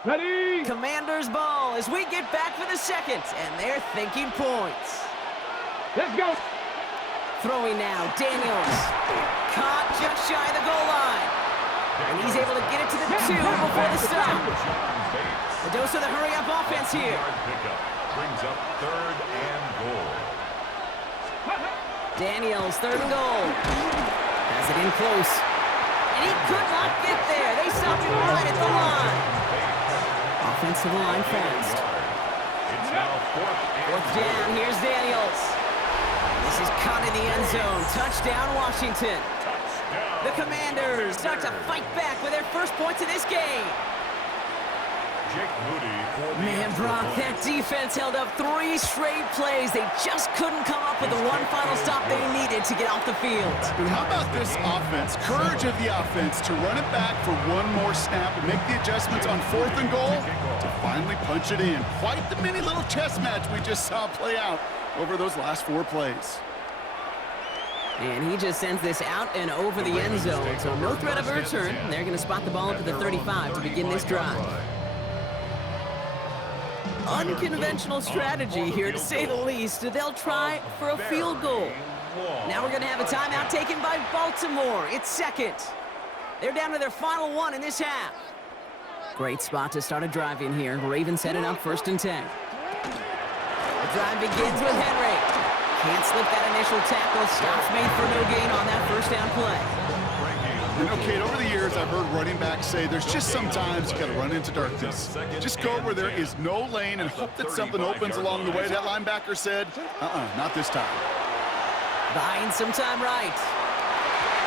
Ready? Commander's ball as we get back for the second, and they're thinking points. Let's go. Throwing now, Daniels. Caught just shy of the goal line. And he's able to get it to the 2 before the stop. A dose of the hurry-up offense here. Brings up 3rd and goal. Daniels, 3rd and goal. Has it in close. And he could not get there. They stopped him right at the line. Offense to the line fast. It's now 4th down. Here's Daniels. This is caught in the end zone. Touchdown, Washington. The Commanders start to fight back with their first points of this game. Man, Brock, that defense held up 3 straight plays. They just couldn't come up with the one final stop they needed to get off the field. And how about this offense? Courage of the offense to run it back for one more snap and make the adjustments on 4th and goal to finally punch it in. Quite the mini little chess match we just saw play out over those last 4 plays. And he just sends this out and over the end zone. So no threat of a return. They're going to spot the ball up to the 35 to begin this drive. Unconventional strategy here, to say the least. They'll try for a field goal. Now we're going to have a timeout taken by Baltimore. It's second. They're down to their final 1 in this half. Great spot to start a drive in here. Ravens set it up 1st and 10. The drive begins with Henry. Can't slip that initial tackle. Stops made for no gain on that 1st down play. You know, Kate, over the years, I've heard running backs say there's just sometimes you got to run into darkness. Just go where there is no lane and hope that something opens along the way. That linebacker said, not this time. Buying some time right.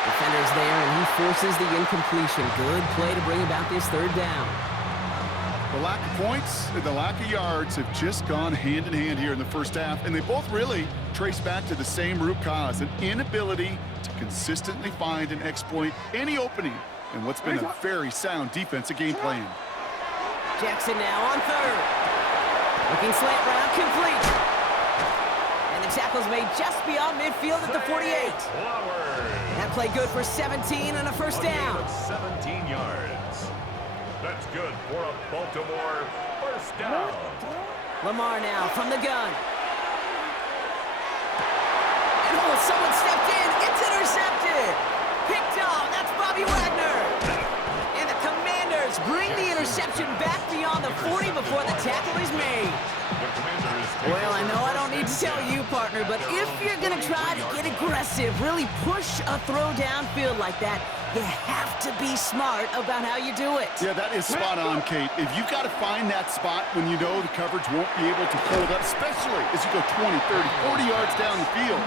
Defender's there, and he forces the incompletion. Good play to bring about this 3rd down. The lack of points and the lack of yards have just gone hand in hand here in the first half, and they both really trace back to the same root cause, an inability to consistently find and exploit any opening in what's been a very sound defensive game plan. Jackson now on 3rd. Looking slant route, complete. And the tackle's made just beyond midfield at the 48. That play good for 17 and a 1st down. 17 yards. That's good for a Baltimore 1st down. Lamar now from the gun. And someone stepped in. It's intercepted. Picked off. That's Bobby Wagner. And the Commanders bring the interception back beyond the 40 before the tackle is made. Well, I know I don't need to tell you, partner, but if you're going to try to get aggressive, really push a throw downfield like that, you have to be smart about how you do it. Yeah, that is spot on, Kate. If you've got to find that spot when you know the coverage won't be able to hold up, especially as you go 20, 30, 40 yards down the field.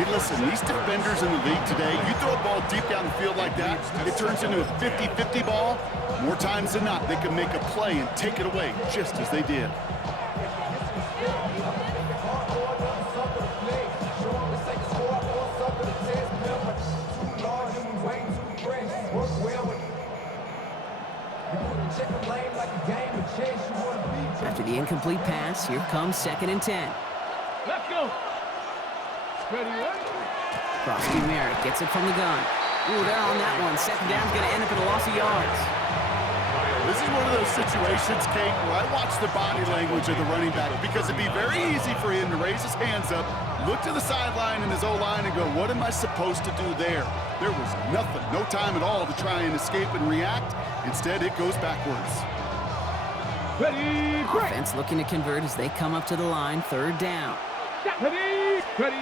Hey, listen, these defenders in the league today, you throw a ball deep down the field like that, it turns into a 50-50 ball. More times than not, they can make a play and take it away, just as they did. After the incomplete pass, here comes 2nd and 10. Let's go. Ready, Frosty Merritt gets it from the gun. Ooh, they're on that one. 2nd down's going to end up in a loss of yards. This is one of those situations, Kate, where I watch the body language of the running back because it'd be very easy for him to raise his hands up, look to the sideline in his O-line and go, what am I supposed to do there? There was nothing, no time at all to try and escape and react. Instead, it goes backwards. Ready, break. Offense looking to convert as they come up to the line, 3rd down. Ready, ready.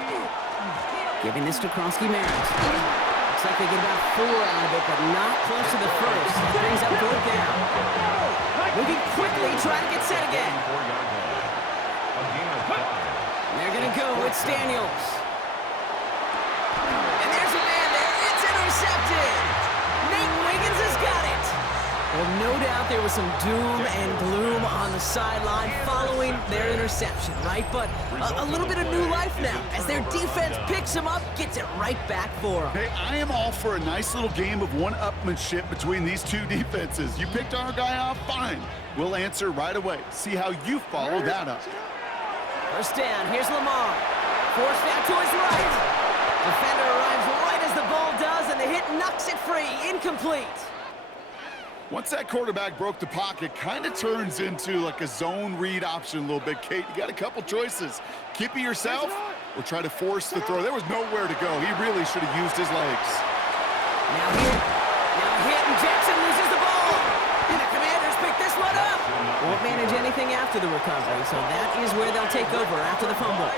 Giving this to Krosky-Merritt. Looks like they get about 4 out of it, but not close to the 1st. That brings up 4th down. Moving quickly, trying to get set again. And they're going to go with Daniels. And there's a man there. It's intercepted. Nate Wiggins has got it. Well, no doubt there was some doom and gloom on the sideline following their interception, right? But a little bit of new life now as their defense picks them up, gets it right back for them. Hey, I am all for a nice little game of one-upmanship between these two defenses. You picked our guy off, fine. We'll answer right away. See how you follow that up. 1st down, here's Lamar. Forced out to his right. Defender arrives right as the ball does, and the hit knocks it free. Incomplete. Once that quarterback broke the pocket, kind of turns into like a zone read option a little bit, Kate. You got a couple choices. Keep it yourself or try to force the throw. There was nowhere to go. He really should have used his legs. Now hit, and Jackson loses the ball. And the Commanders pick this one up. Won't manage anything after the recovery, so that is where they'll take over after the fumble.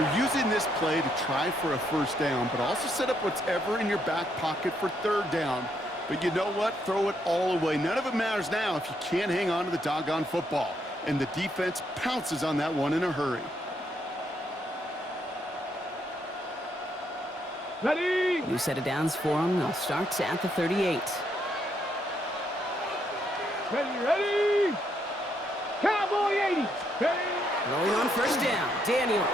You're using this play to try for a first down, but also set up whatever in your back pocket for third down. But you know what? Throw it all away. None of it matters now if you can't hang on to the doggone football. And the defense pounces on that one in a hurry. Ready. New set of downs for them. They'll start at the 38. Ready. Cowboy 80. Ready. Rolling on first down, Daniels.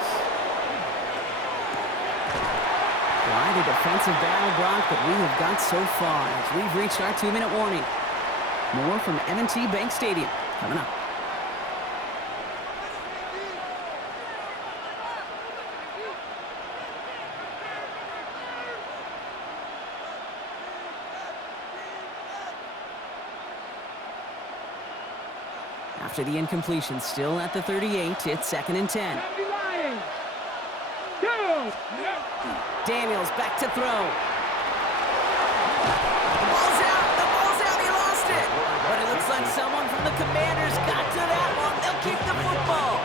Quite a defensive battle, Brock, that we have got so far as we've reached our 2-minute warning. More from M&T Bank Stadium coming up. After the incompletion, still at the 38, it's 2nd and 10. Go. Daniels back to throw. The ball's out, he lost it. But it looks like someone from the Commanders got to that one. They'll keep the football.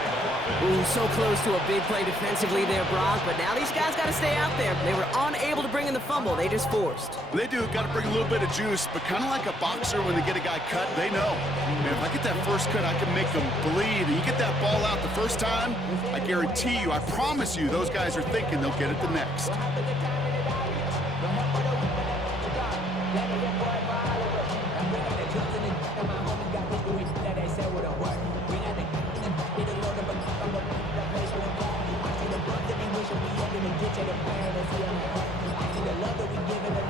Ooh, so close to a big play defensively there, Brock, but now these guys got to stay out there. They were unable to bring in the fumble. They just forced. They do. Got to bring a little bit of juice, but kind of like a boxer when they get a guy cut, they know. Man, if I get that first cut, I can make them bleed. And you get that ball out the first time, I guarantee you, I promise you, those guys are thinking they'll get it the next.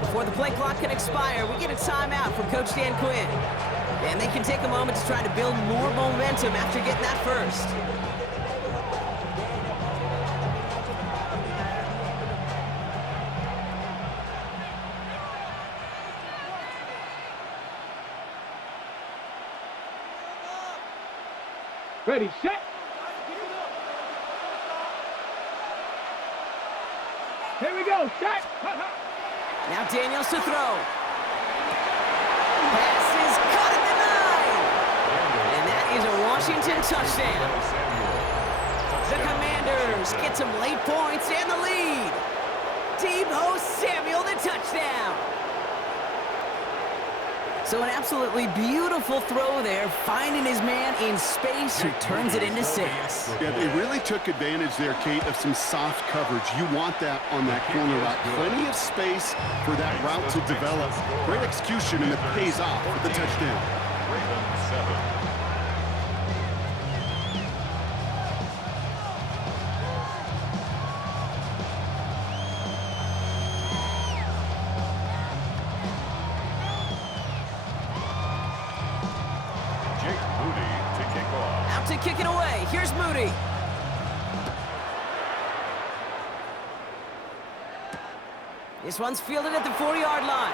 Before the play clock can expire, we get a timeout from Coach Dan Quinn. And they can take a moment to try to build more momentum after getting that first. Ready, set. Here we go, set. Now Daniels to throw. Pass is caught at the 9. And that is a Washington touchdown. The Commanders get some late points and the lead. Deebo Samuel, the touchdown. So an absolutely beautiful throw there, finding his man in space who turns it into 6. Yeah, they really took advantage there, Kate, of some soft coverage. You want that on that corner route. Plenty of space for that route to develop. Great execution, and it pays off with the touchdown. Ravens 7. To kick it away. Here's Moody. This one's fielded at the 40-yard line.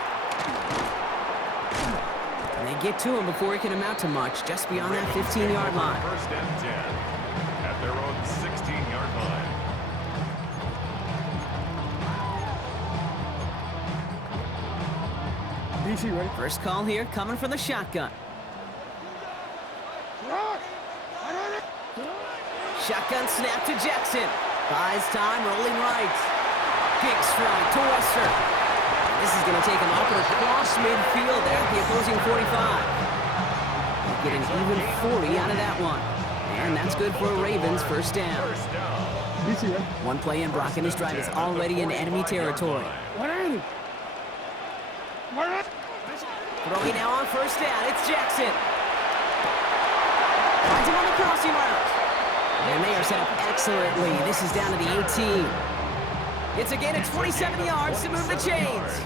And they get to him before he can amount to much, just beyond that 15-yard line. First and 10 at their own 16-yard line. DC ready. First call here coming from the shotgun. Shotgun snap to Jackson. Buys time, rolling right. Big strike to Wester. This is going to take him up and across midfield there at the opposing 45. They get an even 40 out of that one. And that's good for a Ravens first down. One play in, Brock, and his drive is already in enemy territory. Throwing now on first down, it's Jackson. Finds him on the crossing route. And they are set up excellently. This is down to the 18. It's a gain of 27 yards to move the chains.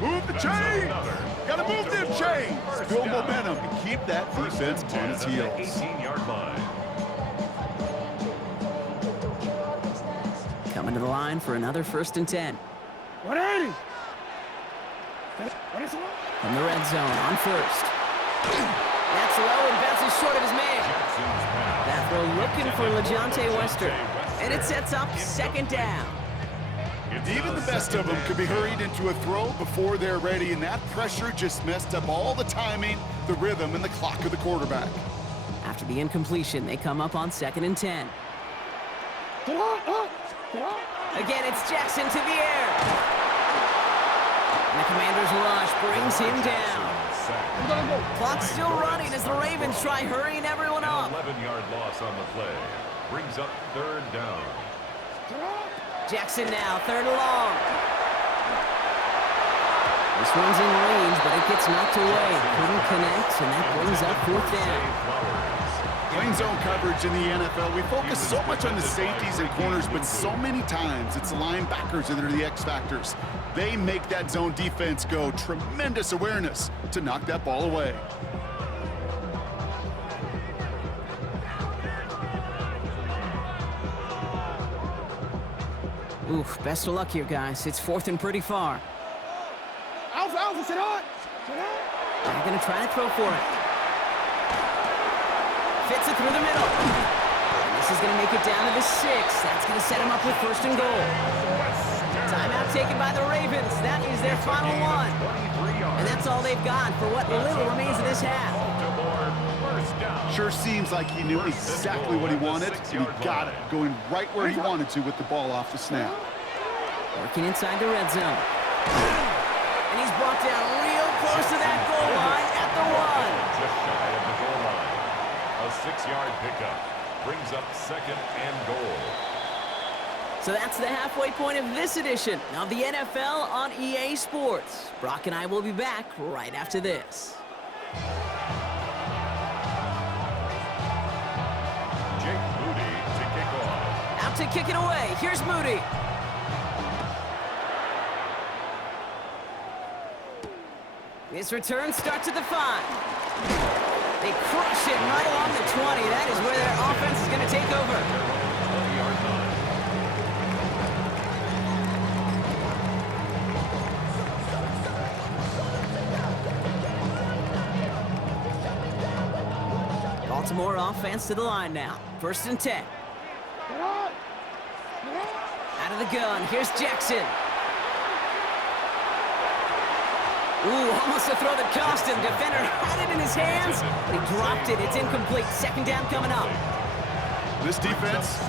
Move the chains! Gotta move them chains! Build momentum and keep that defense on its heels. 18-yard line. Coming to the line for another first and 10. From the red zone on first. That's low and bounces short of his man. That throw looking for LeJontay Western. And it sets up second down. Even the best of them could be hurried into a throw before they're ready, and that pressure just messed up all the timing, the rhythm, and the clock of the quarterback. After the incompletion, they come up on 2nd and 10. Again, it's Jackson to the air. And the Commander's rush brings him down. Clock's still running as the Ravens try hurrying everyone up. 11-yard loss on the play. Brings up 3rd down. Jackson now, 3rd and long. This one's in range, but it gets knocked away. Couldn't connect, and that brings up 4th down. Playing zone coverage in the NFL, we focus so much on the safeties and corners, but so many times it's the linebackers that are the X factors. They make that zone defense go. Tremendous awareness to knock that ball away. Oof, best of luck here, guys. It's 4th and pretty far. Alpha, sit on. They're going to try to throw for it. Fits it through the middle. And this is going to make it down to the 6. That's going to set him up with 1st and goal. Timeout taken by the Ravens. That is their final one. And that's all they've got for what little remains of this half. Sure seems like he knew exactly what he wanted, and he got it, going right where he wanted to with the ball off the snap. Working inside the red zone. And he's brought down real close to that goal line at the 1. Just shy of the goal line. A 6-yard pickup brings up 2nd and goal. So that's the halfway point of this edition of the NFL on EA Sports. Brock and I will be back right after this. Out to kick it away. Here's Moody. This return starts at the 5. They crush it right along the 20. That is where their offense is going to take over. Baltimore offense to the line now. 1st and 10. Out of the gun, here's Jackson. Ooh, almost a throw that cost him. Defender had it in his hands, but he dropped it. It's incomplete. 2nd down coming up. This defense,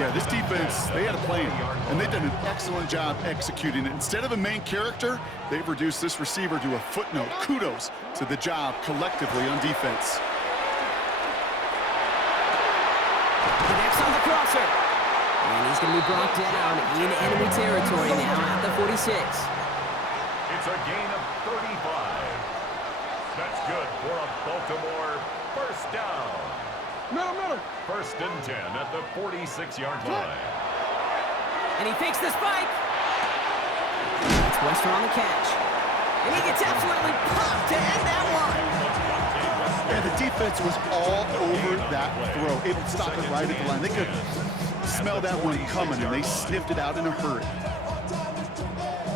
they had a plan, and they've done an excellent job executing it. Instead of a main character, they've reduced this receiver to a footnote. Kudos to the job collectively on defense. Connects on the crosser. And he's going to be brought down in enemy territory now at the 46. It's a gain of 35. That's good for a Baltimore 1st down. Middle. 1st and 10 at the 46-yard line. And he fakes the spike. That's Western on the catch. And he gets absolutely popped to end that one. And the defense was all over that throw. Able to stop it right at the line. They could smell that one coming, and they sniffed it out in a hurry.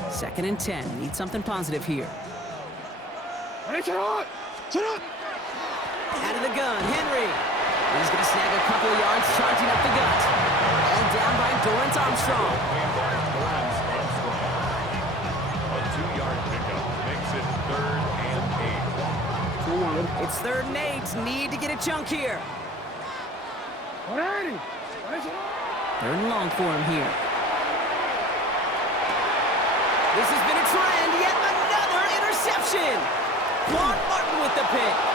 2nd and 10. Need something positive here. Sit on. Out of the gun, Henry. He's going to snag a couple of yards, charging up the gut. All down by Dorrance Armstrong. A 2-yard pickup makes it 3rd and 8. It's 3rd and 8. Need to get a chunk here. 3rd and long for him here. This has been a trend. Yet another interception. Quan Martin with the pick.